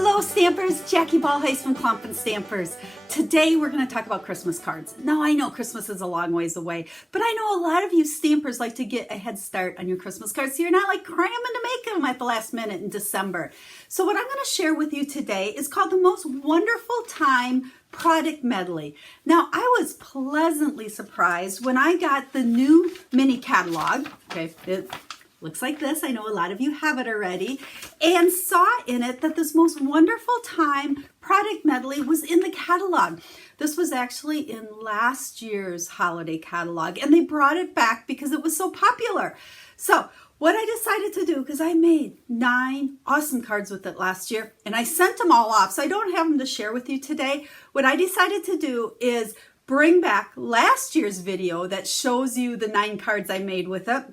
Hello Stampers, Jackie Bolhuis from Klompen Stampers. Today we're going to talk about Christmas cards. Now I know Christmas is a long ways away, but I know a lot of you stampers like to get a head start on your Christmas cards so you're not like cramming to make them at the last minute in December. So what I'm going to share with you today is called the Most Wonderful Time Product Medley. Now I was pleasantly surprised when I got the new mini catalog. Okay, it looks like this. I know a lot of you have it already, and saw in it that this Most Wonderful Time Product Medley was in the catalog. This was actually in last year's holiday catalog, and they brought it back because it was so popular. So what I decided to do, because I made 9 awesome cards with it last year, and I sent them all off, so I don't have them to share with you today. What I decided to do is bring back last year's video that shows you the 9 cards I made with it,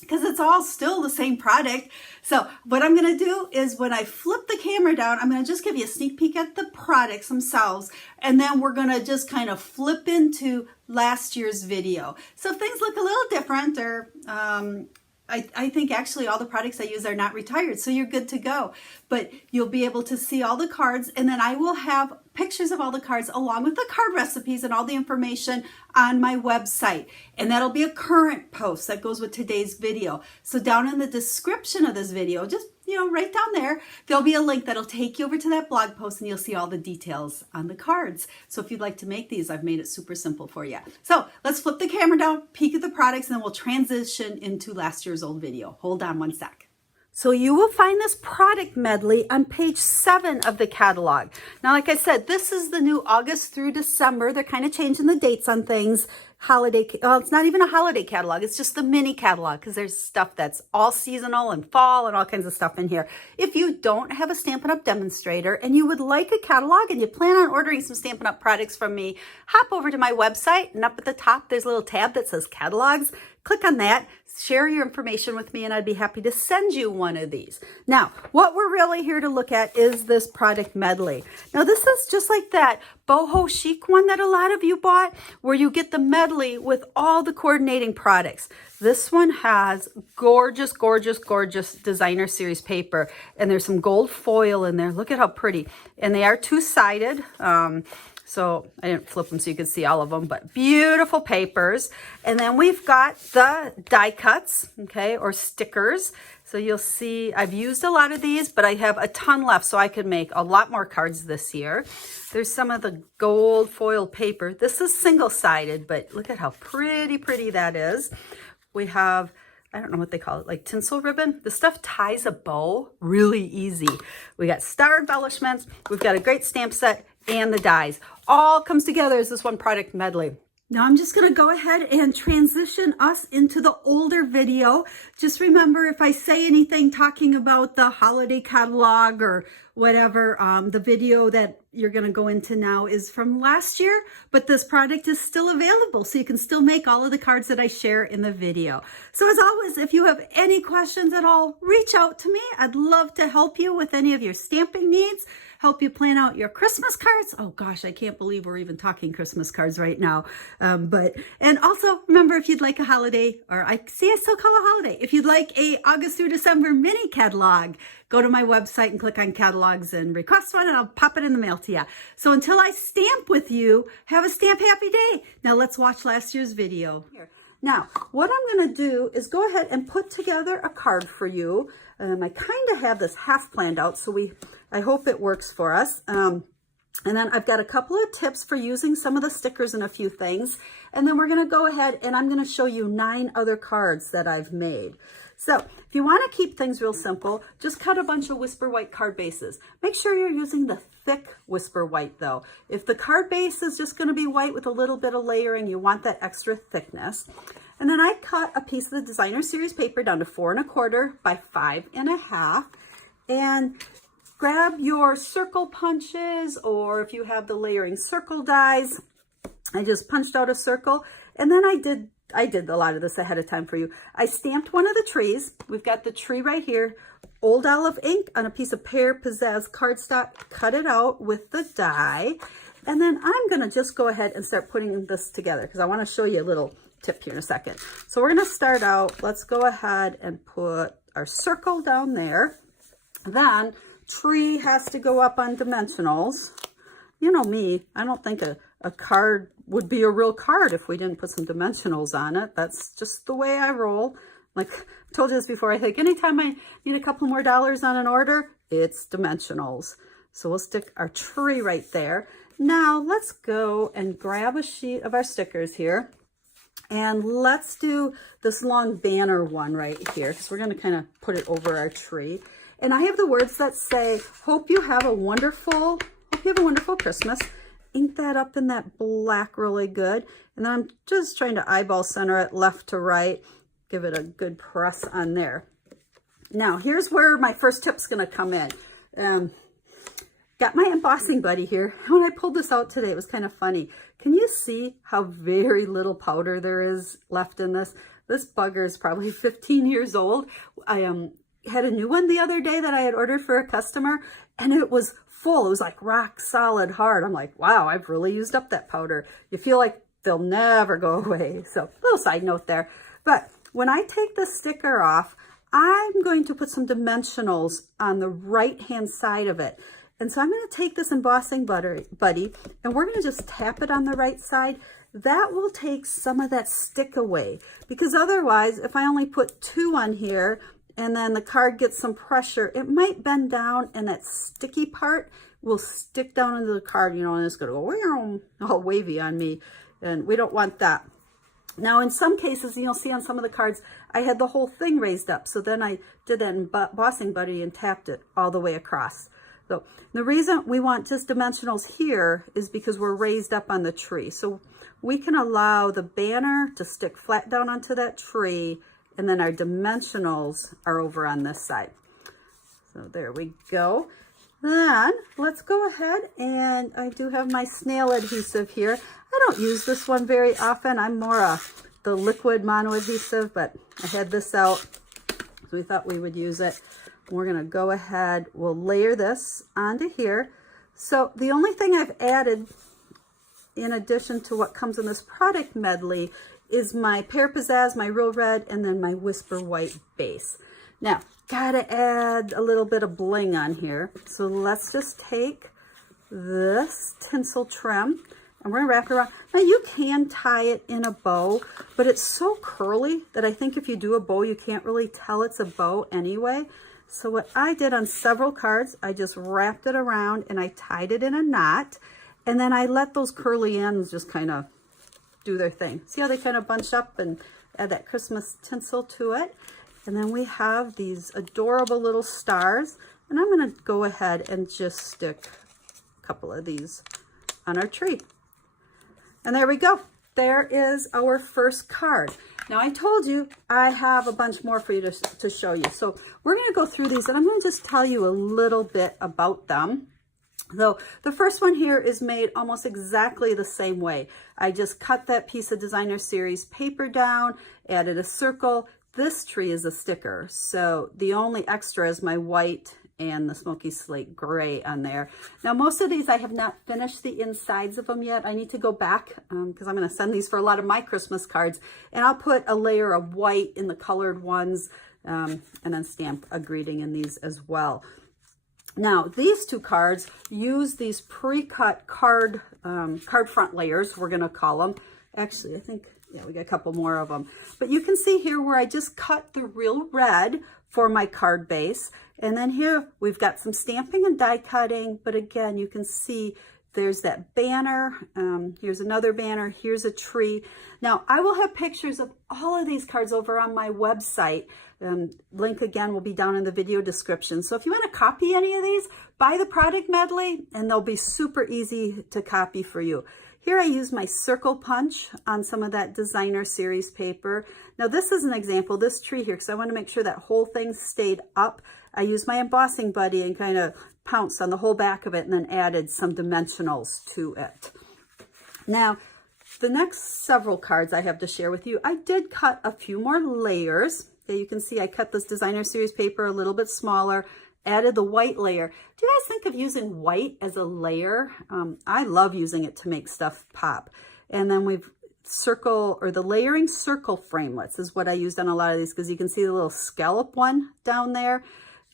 because it's all still the same product. So what I'm going to do is when I flip the camera down, I'm going to just give you a sneak peek at the products themselves, and then we're going to just kind of flip into last year's video. So if things look a little different, or I think actually all the products I use are not retired, so you're good to go. But you'll be able to see all the cards, and then I will have pictures of all the cards along with the card recipes and all the information on my website. And that'll be a current post that goes with today's video. So down in the description of this video, just right down there, there'll be a link that'll take you over to that blog post, and you'll see all the details on the cards. So if you'd like to make these, I've made it super simple for you. So let's flip the camera down, peek at the products, and then we'll transition into last year's old video. Hold on one sec. So you will find this product medley on page 7 of the catalog. Now, like I said, this is the new August through December. They're kind of changing the dates on things. Well, it's not even a holiday catalog. It's just the mini catalog, because there's stuff that's all seasonal and fall and all kinds of stuff in here. If you don't have a Stampin' Up! Demonstrator and you would like a catalog and you plan on ordering some Stampin' Up! Products from me, hop over to my website, and up at the top there's a little tab that says catalogs. Click on that, share your information with me, and I'd be happy to send you one of these. Now, what we're really here to look at is this product medley. Now, this is just like that boho chic one that a lot of you bought, where you get the medley with all the coordinating products. This one has gorgeous, gorgeous, gorgeous designer series paper, and there's some gold foil in there. Look at how pretty. And they are two-sided. So I didn't flip them so you could see all of them, but beautiful papers. And then we've got the die cuts, okay, or stickers. So you'll see I've used a lot of these, but I have a ton left, so I could make a lot more cards this year. There's some of the gold foil paper. This is single-sided, but look at how pretty that is. We have, I don't know what they call it, like tinsel ribbon. This stuff ties a bow really easy. We got star embellishments. We've got a great stamp set, and the dies. All comes together as this one product medley. Now I'm just going to go ahead and transition us into the older video. Just remember, if I say anything talking about the holiday catalog or whatever, the video that you're going to go into now is from last year, but this product is still available, so you can still make all of the cards that I share in the video. So as always, if you have any questions at all, reach out to me. I'd love to help you with any of your stamping needs, help you plan out your Christmas cards. Oh gosh, I can't believe we're even talking Christmas cards right now. And also remember, if you'd like a holiday, or I still call it a holiday, if you'd like a August through December mini catalog, go to my website and click on catalogs and request one, and I'll pop it in the mail to you. So until I stamp with you, have a stamp happy day. Now let's watch last year's video. Now, what I'm going to do is go ahead and put together a card for you. I kind of have this half planned out, so I hope it works for us. And then I've got a couple of tips for using some of the stickers and a few things. And then we're going to go ahead and I'm going to show you 9 other cards that I've made. So if you want to keep things real simple, just cut a bunch of Whisper White card bases. Make sure you're using the thick Whisper White though. If the card base is just going to be white with a little bit of layering, you want that extra thickness. And then I cut a piece of the designer series paper down to 4 1/4 by 5 1/2, and grab your circle punches, or if you have the layering circle dies, I just punched out a circle, and then I did a lot of this ahead of time for you. I stamped one of the trees. We've got the tree right here, Old Olive ink on a piece of Pear Pizzazz cardstock, cut it out with the die, and then I'm gonna just go ahead and start putting this together because I wanna show you a little tip here in a second. So we're gonna start out, let's go ahead and put our circle down there. Then tree has to go up on dimensionals. You know me, I don't think a card would be a real card if we didn't put some dimensionals on it. That's just the way I roll. Like I told you this before, I think anytime I need a couple more dollars on an order, it's dimensionals. So we'll stick our tree right there. Now let's go and grab a sheet of our stickers here. And let's do this long banner one right here, because we're going to kind of put it over our tree. And I have the words that say, hope you have a wonderful Christmas. Ink that up in that black really good. And then I'm just trying to eyeball center it left to right. Give it a good press on there. Now, here's where my first tip's going to come in. Got my embossing buddy here. When I pulled this out today, it was kind of funny. Can you see how very little powder there is left in this? This bugger is probably 15 years old. I had a new one the other day that I had ordered for a customer, and it was full. It was like rock solid hard. I'm like, wow, I've really used up that powder. You feel like they'll never go away. So a little side note there. But when I take the sticker off, I'm going to put some dimensionals on the right-hand side of it. And so I'm going to take this embossing buddy, and we're going to just tap it on the right side. That will take some of that stick away, because otherwise, if I only put 2 on here and then the card gets some pressure, it might bend down and that sticky part will stick down into the card, you know, and it's going to go all wavy on me. And we don't want that. Now, in some cases, you'll see on some of the cards, I had the whole thing raised up. So then I did that embossing buddy and tapped it all the way across. So the reason we want just dimensionals here is because we're raised up on the tree. So we can allow the banner to stick flat down onto that tree, and then our dimensionals are over on this side. So there we go. Then let's go ahead, and I do have my snail adhesive here. I don't use this one very often. I'm more the liquid mono adhesive, but I had this out, so we thought we would use it. We're going to go ahead, we'll layer this onto here. So the only thing I've added in addition to what comes in this product medley is my Pear Pizzazz, my Real Red, and then my Whisper White base. Now, gotta add a little bit of bling on here. So let's just take this tinsel trim and we're gonna wrap it around. Now you can tie it in a bow, but it's so curly that I think if you do a bow, you can't really tell it's a bow anyway. So what I did on several cards, I just wrapped it around and I tied it in a knot, and then I let those curly ends just kind of do their thing. See how they kind of bunch up and add that Christmas tinsel to it? And then we have these adorable little stars, and I'm going to go ahead and just stick a couple of these on our tree. And there we go. There is our first card. Now I told you I have a bunch more for you to show you. So we're going to go through these, and I'm going to just tell you a little bit about them. So the first one here is made almost exactly the same way. I just cut that piece of Designer Series paper down, added a circle. This tree is a sticker, so the only extra is my white and the smoky slate gray on there. Now most of these I have not finished the insides of them yet. I need to go back because I'm going to send these for a lot of my Christmas cards, and I'll put a layer of white in the colored ones and then stamp a greeting in these as well. Now these two cards use these pre-cut card front layers, we're going to call them. Actually, I think, yeah, we got a couple more of them. But you can see here where I just cut the Real Red for my card base. And then here we've got some stamping and die cutting. But again, you can see there's that banner. Here's another banner. Here's a tree. Now, I will have pictures of all of these cards over on my website. Link again will be down in the video description. So if you want to copy any of these, buy the product medley and they'll be super easy to copy for you. Here I use my circle punch on some of that Designer Series paper. Now this is an example, this tree here, because I want to make sure that whole thing stayed up. I used my embossing buddy and kind of pounced on the whole back of it and then added some dimensionals to it. Now, the next several cards I have to share with you, I did cut a few more layers. Okay, you can see I cut this Designer Series paper a little bit smaller, added the white layer. Do you guys think of using white as a layer? I love using it to make stuff pop. And then we've the layering circle framelits is what I used on a lot of these, because you can see the little scallop one down there.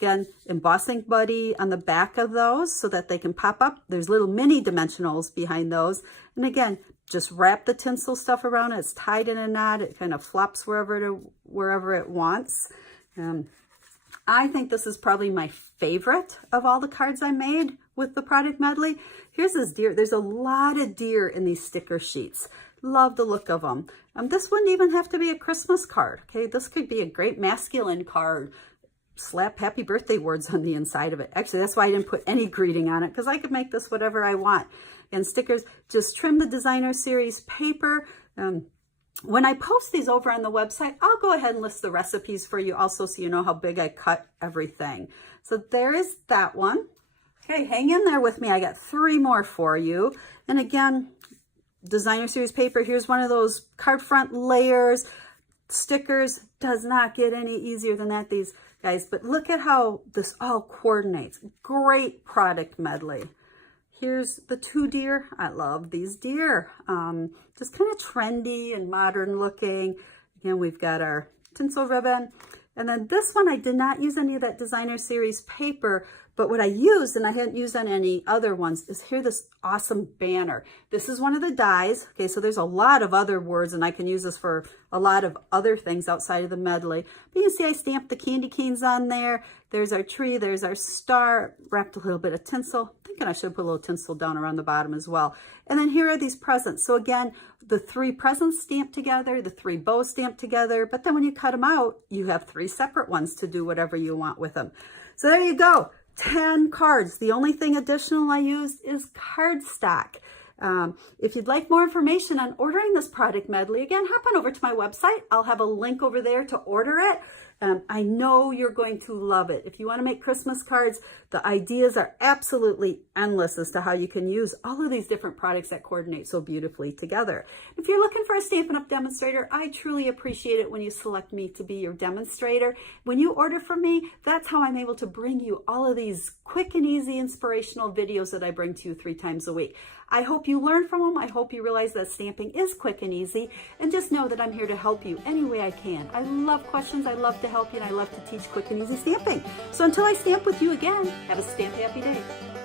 Again, embossing buddy on the back of those so that they can pop up. There's little mini dimensionals behind those. And again, just wrap the tinsel stuff around it. It's tied in a knot. It kind of flops wherever it wants. I think this is probably my favorite of all the cards I made with the product medley. Here's this deer. There's a lot of deer in these sticker sheets. Love the look of them. This wouldn't even have to be a Christmas card. Okay, this could be a great masculine card. Slap happy birthday words on the inside of it. Actually, that's why I didn't put any greeting on it, because I could make this whatever I want. And stickers, just trim the designer series paper. When I post these over on the website, I'll go ahead and list the recipes for you also, so you know how big I cut everything. So there is that one. Okay, hang in there with me. I got 3 more for you. And again, designer series paper. Here's one of those card front layers. Stickers does not get any easier than that, these guys. But look at how this all coordinates. Great product medley. Here's the 2 deer. I love these deer. Just kind of trendy and modern looking. Again, we've got our tinsel ribbon. And then this one, I did not use any of that designer series paper, but what I used, and I hadn't used on any other ones, is here this awesome banner. This is one of the dies. Okay, so there's a lot of other words, and I can use this for a lot of other things outside of the medley. But you can see I stamped the candy canes on there. There's our tree, there's our star, wrapped a little bit of tinsel. Thinking I should put a little tinsel down around the bottom as well. And then here are these presents. So again, the 3 presents stamped together, the 3 bows stamped together, but then when you cut them out, you have 3 separate ones to do whatever you want with them. So there you go, 10 cards. The only thing additional I used is cardstock. If you'd like more information on ordering this product medley, again, hop on over to my website. I'll have a link over there to order it. I know you're going to love it. If you want to make Christmas cards, the ideas are absolutely endless as to how you can use all of these different products that coordinate so beautifully together. If you're looking for a Stampin' Up! Demonstrator, I truly appreciate it when you select me to be your demonstrator. When you order from me, that's how I'm able to bring you all of these quick and easy inspirational videos that I bring to you 3 times a week. I hope you learn from them. I hope you realize that stamping is quick and easy. And just know that I'm here to help you any way I can. I love questions. I love to help you. And I love to teach quick and easy stamping. So until I stamp with you again, have a stamp happy day.